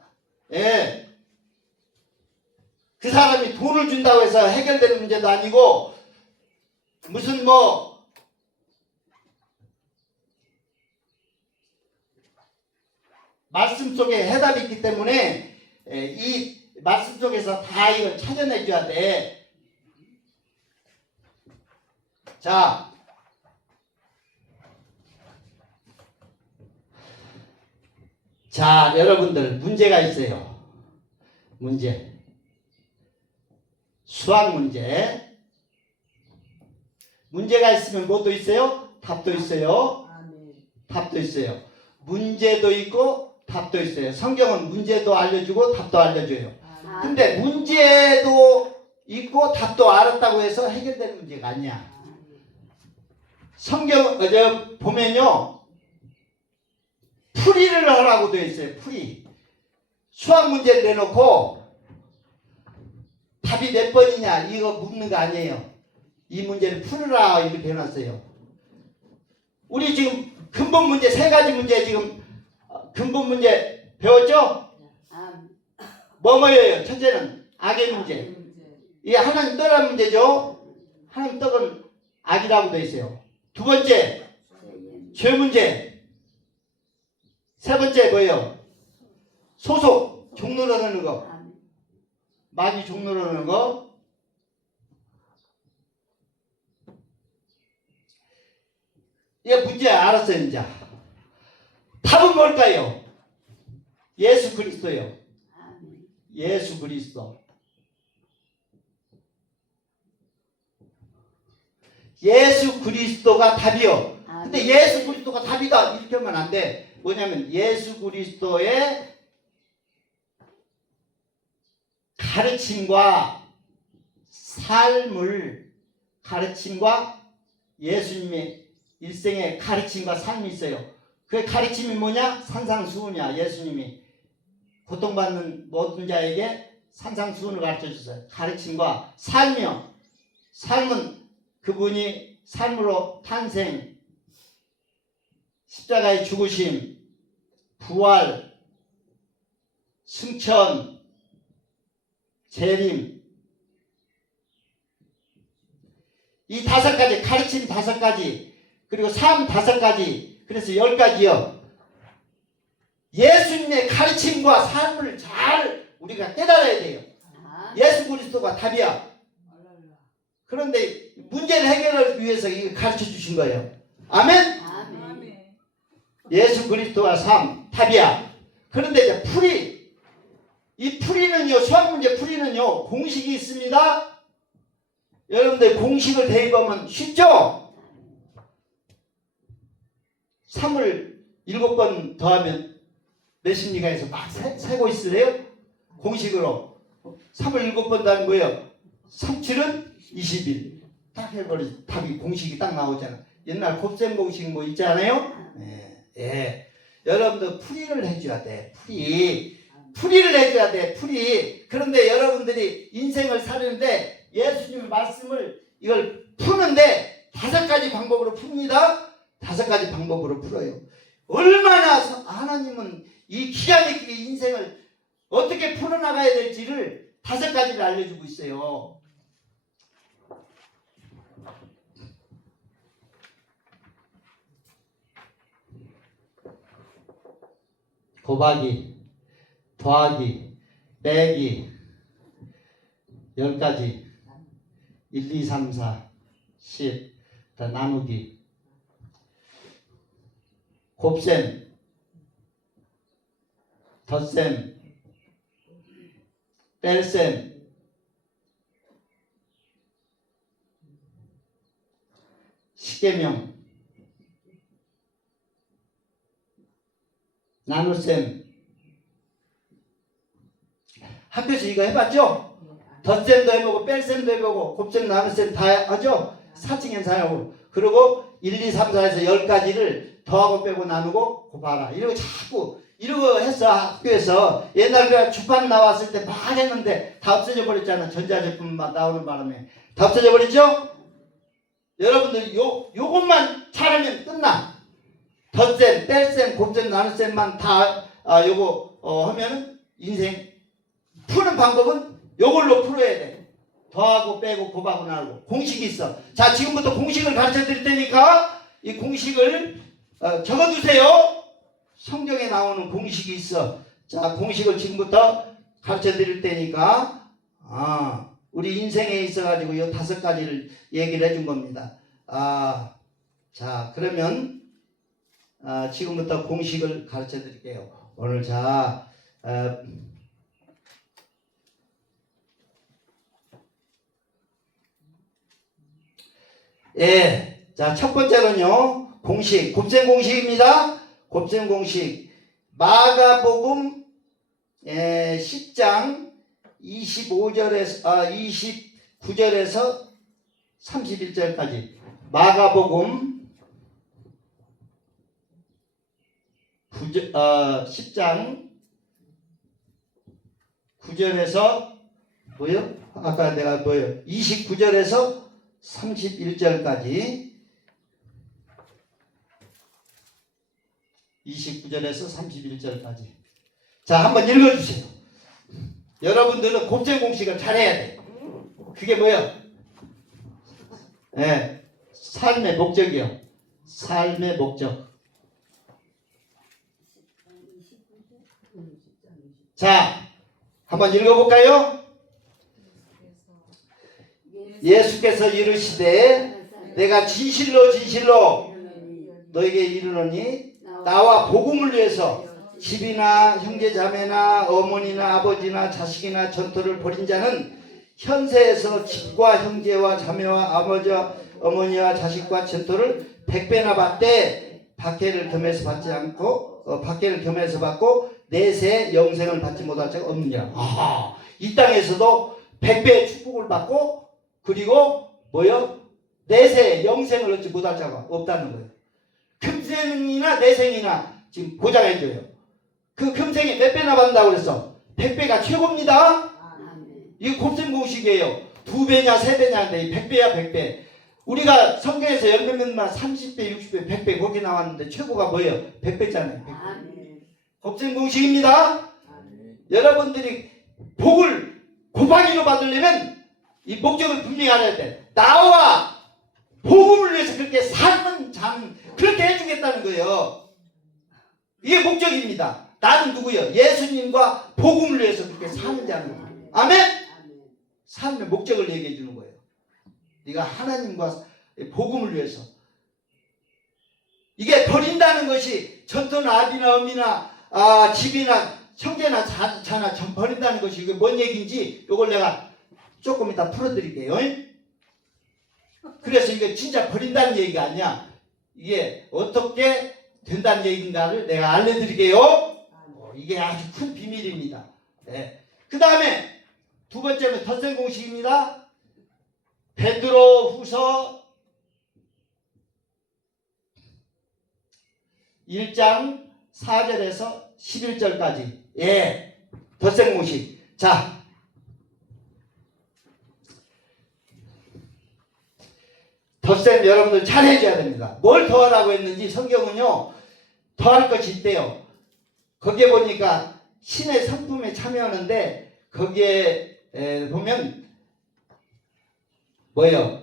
예. 그 사람이 돈을 준다고 해서 해결되는 문제도 아니고 무슨 말씀 속에 해답이 있기 때문에 이 말씀 속에서 다 이걸 찾아내줘야 돼. 자, 여러분들 문제가 있어요. 수학 문제. 문제가 있으면 뭐도 있어요? 답도 있어요. 아멘. 답도 있어요. 문제도 있고 답도 있어요. 성경은 문제도 알려주고 답도 알려줘요. 아멘. 근데 문제도 있고 답도 알았다고 해서 해결되는 문제가 아니야. 성경 어제 보면요, 풀이를 하라고 되어 있어요. 풀이. 수학 문제를 내놓고 답이 몇 번이냐 이거 묻는 거 아니에요. 이 문제를 풀으라 이렇게 해놨어요. 우리 지금 근본 문제 세 가지 문제 지금 근본 문제 배웠죠? 뭐예요? 첫째는 악의 문제. 이게 하나님 떠난 문제죠. 하나님 떡은 악이라고 되어 있어요. 두 번째 죄 문제. 세 번째 뭐예요? 소속 종로라는 거. 마귀 종로라는 거. 이게 문제 알았어요. 이제 답은 뭘까요? 예수 그리스도요. 예수 그리스도. 예수 그리스도가 답이요. 근데 예수 그리스도가 답이다 이렇게 하면 안 돼. 뭐냐면 예수 그리스도의 가르침과 삶을 가르침과 예수님의 일생의 가르침과 삶이 있어요. 그 가르침이 뭐냐? 산상수훈이야. 예수님이 고통받는 모든 자에게 산상수훈을 가르쳐 주셨어요. 가르침과 삶이요. 삶은 그분이 삶으로 탄생, 십자가의 죽으심, 부활, 승천, 재림, 이 5가지, 가르침 5가지, 그리고 삶 5가지, 그래서 10가지요. 예수님의 가르침과 삶을 잘 우리가 깨달아야 돼요. 예수 그리스도가 답이야. 그런데 문제를 해결하기 위해서 이거 가르쳐 주신 거예요. 아멘? 아멘. 예수 그리스도와 삶, 답이야. 그런데 이제 풀이, 이 풀이는요, 수학 문제 풀이는요, 공식이 있습니다. 여러분들 공식을 대입하면 쉽죠? 3을 7번 더하면 몇입니까 해서 막 세고 있으래요? 공식으로. 3을 7번 더하면 뭐예요? 37은 21. 딱 해버리 답이 공식이 딱 나오잖아. 옛날 곱셈 공식 뭐 있잖아요. 예. 여러분들 풀이를 해줘야 돼. 풀이를 해줘야 돼. 풀이. 그런데 여러분들이 인생을 사는데 예수님의 말씀을 이걸 푸는데 5가지 방법으로 풉니다. 5가지 방법으로 풀어요. 얼마나 하나님은 이 기가 막히게 인생을 어떻게 풀어나가야 될지를 5가지를 알려주고 있어요. 곱하기, 더하기, 빼기 10가지 1, 2, 3, 4, 10 다 나누기 곱셈, 덧셈, 뺄셈 십계명 나눗셈. 학교에서 이거 해봤죠? 덧셈도 해보고 뺄셈도 해보고 곱셈 나눗셈 다 하죠? 사칭연산하고. 그리고 1, 2, 3, 4에서 10가지를 더하고 빼고 나누고 곱하라. 이러고 자꾸 이러고 했어. 학교에서 옛날 그 주판 나왔을 때 막 했는데 다 없어져 버렸잖아. 전자제품만 나오는 바람에 다 없어져 버렸죠? 여러분들 요것만 잘하면 끝나. 덧셈, 뺄셈, 곱셈, 나눗셈만 다 하면은 인생 푸는 방법은 요걸로 풀어야 돼. 더하고 빼고 곱하고 나누고 공식이 있어. 자, 지금부터 공식을 가르쳐 드릴 테니까 이 공식을 적어두세요. 성경에 나오는 공식이 있어. 자, 공식을 지금부터 가르쳐 드릴 테니까 우리 인생에 있어가지고 이 5가지를 얘기를 해준 겁니다. 자, 그러면 지금부터 공식을 가르쳐 드릴게요. 오늘 자, 예. 자, 첫 번째는요. 공식, 곱셈 공식입니다. 곱셈 공식. 마가복음 10장 29절에서 31절까지. 마가복음 10장 9절에서 뭐요? 아까 내가 뭐요? 29절에서 31절까지. 29절에서 31절까지. 자, 한번 읽어주세요. 여러분들은 곱셈 공식을 잘해야 돼. 그게 뭐야? 네, 삶의 목적이요. 삶의 목적. 자, 한번 읽어볼까요? 예수께서 이르시되 내가 진실로 진실로 너에게 이르노니 나와 복음을 위해서 집이나 형제자매나 어머니나 아버지나 자식이나 전토를 벌인 자는 현세에서 집과 형제와 자매와 아버지와 어머니와 자식과 전토를 100배나 받되 박해를 겸해서 받지 않고 박해를 겸해서 받고 내세 영생을 받지 못할 자가 없느니라. 아하, 이 땅에서도 100배의 축복을 받고 그리고 뭐요? 내세 영생을 얻지 못할 자가 없다는 거예요. 금생이나 내생이나 지금 보장해줘요. 그 금생에 몇 배나 받는다고 그랬어? 100배가 최고입니다. 이거 곱셈 공식이에요. 2배냐 3배냐인데 100배야 100배. 우리가 성경에서 열몇 명만 30배 60배 100배 거기 나왔는데 최고가 뭐예요? 100배잖아요. 100배. 곱셈 공식입니다. 여러분들이 복을 곱하기로 받으려면 이 목적을 분명히 알아야 돼. 나와 복음을 위해서 그렇게 삶은 장 그렇게 해주겠다는 거예요. 이게 목적입니다. 나는 누구요? 예수님과 복음을 위해서 그렇게 사는 자는. 아멘? 삶의 목적을 얘기해 주는 거예요. 네가 하나님과 복음을 위해서. 이게 버린다는 것이 전토나 아비나 어미나 집이나 형제나 자나 전 버린다는 것이 이게 뭔 얘기인지 이걸 내가 조금 이따 풀어드릴게요. 그래서 이게 진짜 버린다는 얘기가 아니야. 이게 어떻게 된다는 얘기인가를 내가 알려드릴게요. 이게 아주 큰 비밀입니다. 네. 그 다음에 두 번째는 덧셈 공식입니다. 베드로 후서 1장 4절에서 11절까지. 예. 덧셈 공식. 자. 덧셈 여러분들 잘 해줘야 됩니다. 뭘 더하라고 했는지 성경은요. 더할 것이 있대요. 거기에 보니까 신의 성품에 참여하는데 거기에 보면 뭐예요?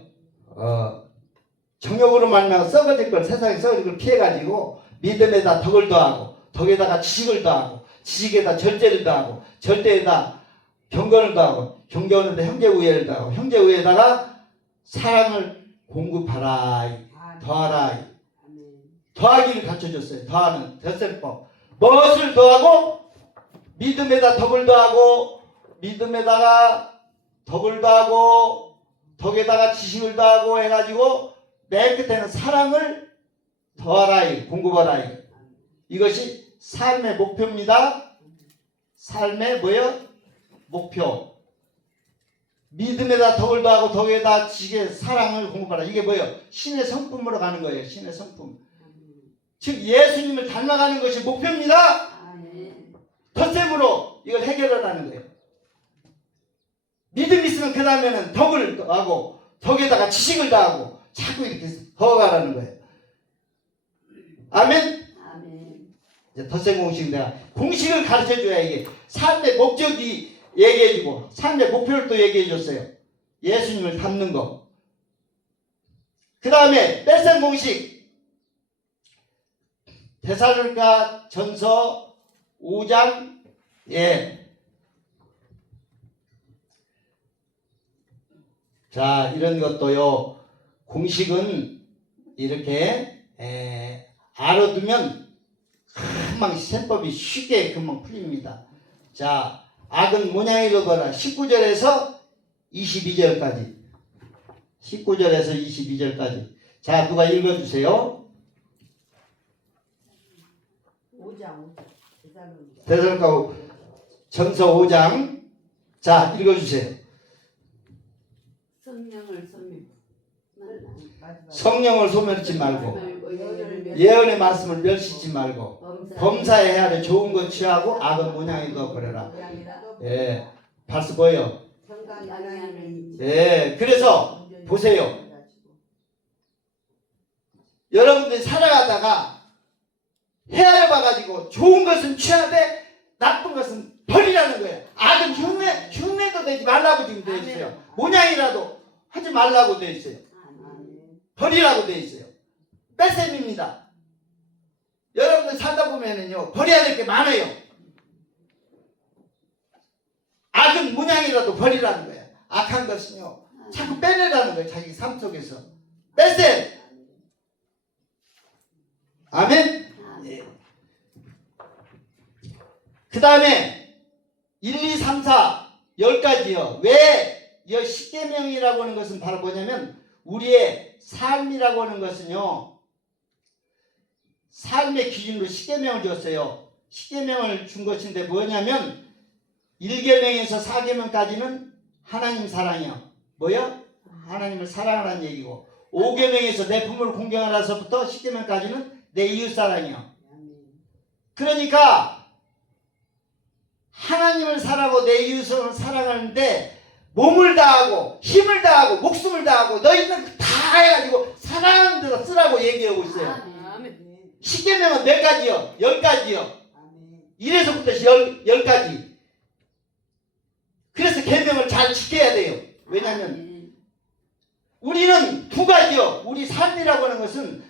정욕으로 말미암아 썩어질 걸 세상에 썩어질 걸 피해가지고 믿음에다 덕을 더하고 덕에다가 지식을 더하고 지식에다 절제를 더하고 절제에다 경건을 더하고 경건에다 형제우애를 더하고 형제우애에다가 사랑을 공급하라. 더하라. 더하기를 가르쳐줬어요. 더하는 덧셈법. 무엇을 더하고? 믿음에다 덕을 더하고 믿음에다가 덕을 더하고 덕에다가 지식을 더하고 해가지고 맨 끝에는 사랑을 더하라. 공급하라. 이것이 삶의 목표입니다. 삶의 뭐요? 목표. 믿음에다 덕을 더하고 덕에다 지식에 사랑을 공급하라. 이게 뭐예요? 신의 성품으로 가는 거예요. 신의 성품. 즉 예수님을 닮아가는 것이 목표입니다. 덧셈으로 이걸 해결하라는 거예요. 믿음이 있으면 그 다음에는 덕을 더하고 덕에다가 지식을 더하고 자꾸 이렇게 더가라는 거예요. 아멘? 이제 덧셈 공식입니다. 공식을 가르쳐줘야 이게 삶의 목적이 얘기해주고 삶의 목표를 또 얘기해줬어요. 예수님을 닮는 거. 그 다음에 뺄셈 공식. 데살로니가 전서 5장 자 이런 것도요. 공식은 이렇게 알아두면 금방 셈법이 쉽게 금방 풀립니다. 자 악은 모양이로더라 19절에서 22절까지. 19절에서 22절까지. 자, 누가 읽어주세요. 5장. 데살로니가 전서 5장. 자, 읽어주세요. 성령을 성령을 소멸치 말고 말고 예언의 말씀을 멸시지 말고 범사 범사에 헤아려 좋은 것 취하고 악은 문양에 넣어버려라. 예, 발수 보여. 예, 그래서 보세요. 여러분들이 살아가다가 헤아려 봐가지고 좋은 것은 취하되 나쁜 것은 버리라는 거예요. 악은 흉내도 내지 말라고 지금 되어 있어요. 모양이라도 하지 말라고 되어 있어요. 버리라고 되어 있어요. 뺄셈입니다. 여러분들 살다 보면은요, 버려야 될 게 많아요. 악은 문양이라도 버리라는 거예요. 악한 것은요, 자꾸 빼내라는 거예요. 자기 삶 속에서. 뺄셈! 아멘? 예. 그 다음에 1, 2, 3, 4, 10가지요. 왜 이 10계명이라고 하는 것은 바로 뭐냐면 우리의 삶이라고 하는 것은요, 삶의 기준으로 10계명을 줬어요. 10계명을 준 것인데 뭐냐면 1계명에서 4계명까지는 하나님 사랑이요. 뭐요? 하나님을 사랑하라는 얘기고, 5계명에서 내 부모를 공경하라서부터 10계명까지는 내 이웃 사랑이요. 그러니까 하나님을 사랑하고 내 이웃을 사랑하는데 몸을 다하고 힘을 다하고 목숨을 다하고 너희는 다 해가지고 사랑하는 데다 쓰라고 얘기하고 있어요. 10계명은 몇 가지요? 10가지요. 1에서부터 10가지. 그래서 계명을 잘 지켜야 돼요. 왜냐하면 우리는 두 가지요. 우리 삶이라고 하는 것은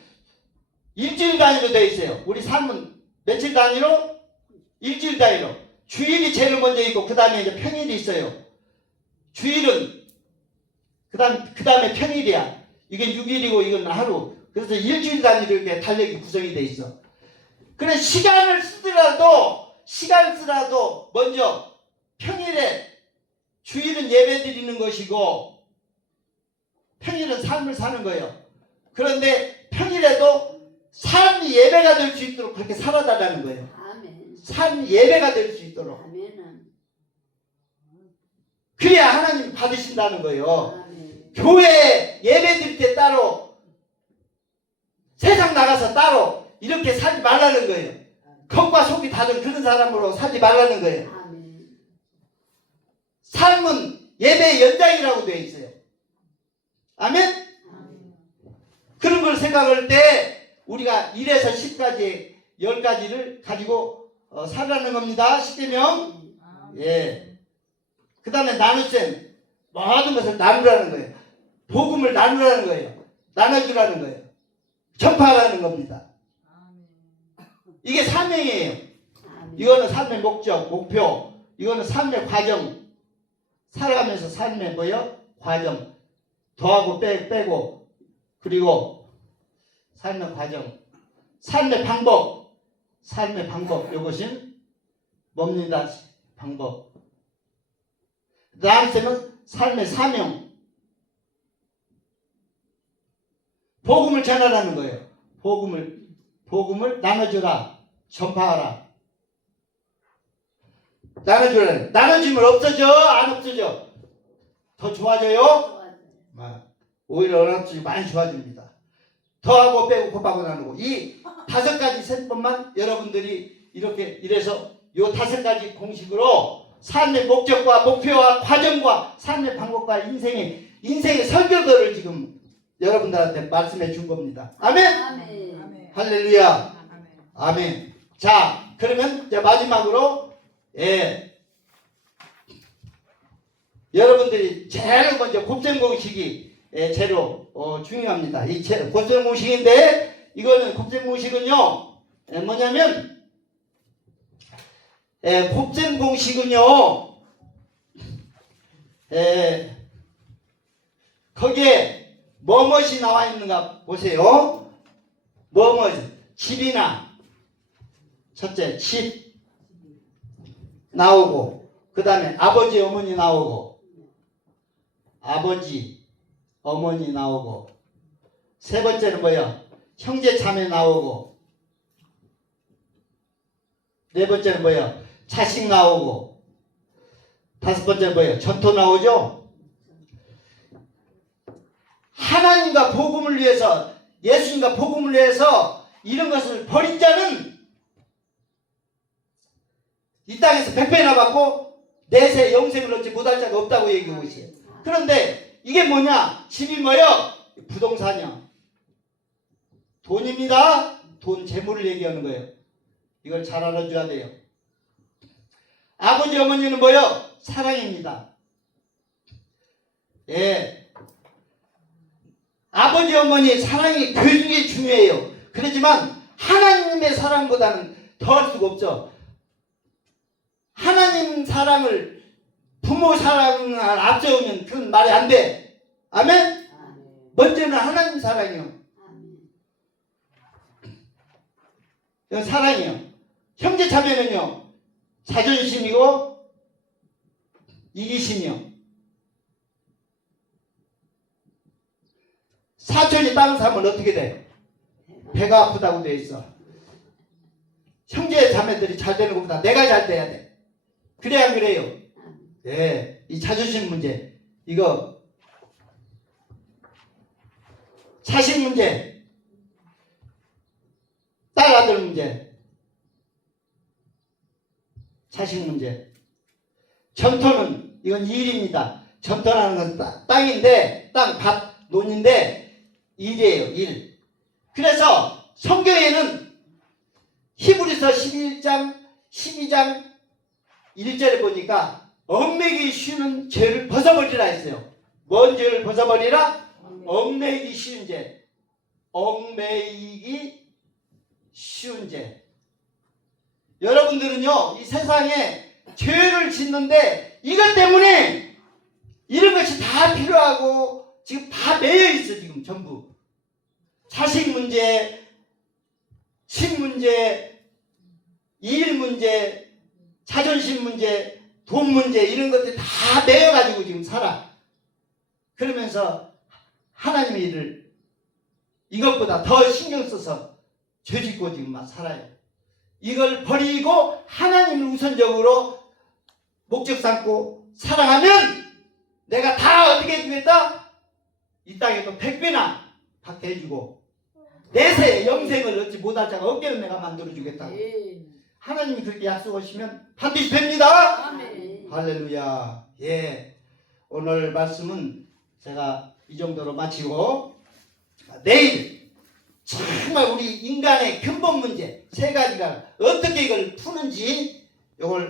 일주일 단위로 되어 있어요. 우리 삶은 며칠 단위로? 일주일 단위로. 주일이 제일 먼저 있고 그 다음에 이제 평일이 있어요. 주일은 그 다음에 평일이야. 이게 6일이고 이건 하루. 그래서 일주일 단위로 이렇게 달력이 구성이 돼 있어. 그래 시간을 쓰더라도 먼저 평일에 주일은 예배 드리는 것이고 평일은 삶을 사는 거예요. 그런데 평일에도 삶이 예배가 될 수 있도록 그렇게 살아달라는 거예요. 삶이 예배가 될 수 있도록. 그래야 하나님 받으신다는 거예요. 교회 예배 드릴 때 따로, 세상 나가서 따로 이렇게 살지 말라는 거예요. 겉과 속이 다른 그런 사람으로 살지 말라는 거예요. 삶은 예배의 연장이라고 되어 있어요. 아멘? 그런 걸 생각할 때 우리가 1에서 10까지 10가지를 가지고 살라는 겁니다. 10계명. 예. 그 다음에 나눗셈. 모든 것을 나누라는 거예요. 복음을 나누라는 거예요. 나눠주라는 거예요. 전파하라는 겁니다. 이게 사명이에요. 이거는 삶의 목적, 목표. 이거는 삶의 과정. 살아가면서 삶의 뭐요? 과정. 더하고 빼고 그리고 삶의 과정. 삶의 방법. 삶의 방법. 이것은 뭡니다. 방법. 나한테는 삶의 사명. 복음을 전하라는 거예요. 복음을 나눠주라. 전파하라. 나눠주라. 나눠주면 없어져? 안 없어져? 더 좋아져요? 오히려 많이 좋아집니다. 더하고 빼고 곱하고 나누고 이 5가지 세법만 여러분들이 이렇게 이래서 이 5가지 공식으로 삶의 목적과 목표와 과정과 삶의 방법과 인생의 설교들을 지금 여러분들한테 말씀해 준 겁니다. 아멘? 할렐루야. 아멘. 자, 그러면 이제 마지막으로 여러분들이 제일 먼저 곱셈 공식이 제일 중요합니다. 이 곱셈 공식인데 이거는 곱셈 공식은요 뭐냐면 곱셈 공식은요 거기에 뭐뭇이 나와 있는가 보세요. 뭐뭇 집이나 첫째 집 나오고 그 다음에 아버지 어머니 나오고 아버지 어머니 나오고, 세 번째는 뭐예요? 형제 자매 나오고, 네 번째는 뭐예요? 자식 나오고, 다섯 번째는 뭐예요? 전토 나오죠? 하나님과 복음을 위해서, 예수님과 복음을 위해서 이런 것을 버린 자는 이 땅에서 100배나 받고 내세 영생을 얻지 못할 자가 없다고 얘기하고 있어요. 그런데 이게 뭐냐? 집이 뭐요? 부동산이요. 돈입니다. 돈, 재물을 얘기하는 거예요. 이걸 잘 알아줘야 돼요. 아버지, 어머니는 뭐요? 사랑입니다. 예. 아버지, 어머니 사랑이 굉장히 중요해요. 그렇지만 하나님의 사랑보다는 더할 수가 없죠. 하나님 사랑을 부모 사랑을 앞세우면 그건 말이 안 돼. 아멘? 먼저는 하나님 사랑이요. 이건 사랑이요. 형제 자매는요, 자존심이고 이기심이요. 사촌이 땅을 사면 어떻게 돼? 배가 아프다고 돼 있어. 형제 자매들이 잘 되는 것보다 내가 잘 돼야 돼. 그래야 안 그래요? 예, 이 자존심 문제, 이거 자식 문제, 딸 아들 문제, 자식 문제. 전토는 이건 일입니다. 전토라는 건 땅인데, 땅, 밭, 논인데 일이에요. 일. 그래서 성경에는 히브리서 11장 12장 1절에 보니까 얽매기 쉬운 죄를 벗어버리라 했어요. 뭔 죄를 벗어버리라? 얽매기 쉬운 죄. 얽매이기 쉬운 죄. 여러분들은요, 이 세상에 죄를 짓는데 이것 때문에 이런 것이 다 필요하고 지금 다 매여 있어. 지금 전부 자식 문제, 식 문제, 일 문제, 자존심 문제, 돈 문제, 이런 것들 다 매여가지고 지금 살아. 그러면서 하나님의 일을 이것보다 더 신경 써서 죄짓고 지금 막 살아요. 이걸 버리고 하나님을 우선적으로 목적 삼고 사랑하면 내가 다 어떻게 해주겠다? 이 땅에 또 100배나 받게 해주고 내세 영생을 얻지 못할 자가 없게는 내가 만들어주겠다고. 하나님이 그렇게 약속하시면 반드시 됩니다. 아멘. 할렐루야. 예, 오늘 말씀은 제가 이 정도로 마치고, 내일 정말 우리 인간의 근본 문제 세 가지가 어떻게 이걸 푸는지, 이걸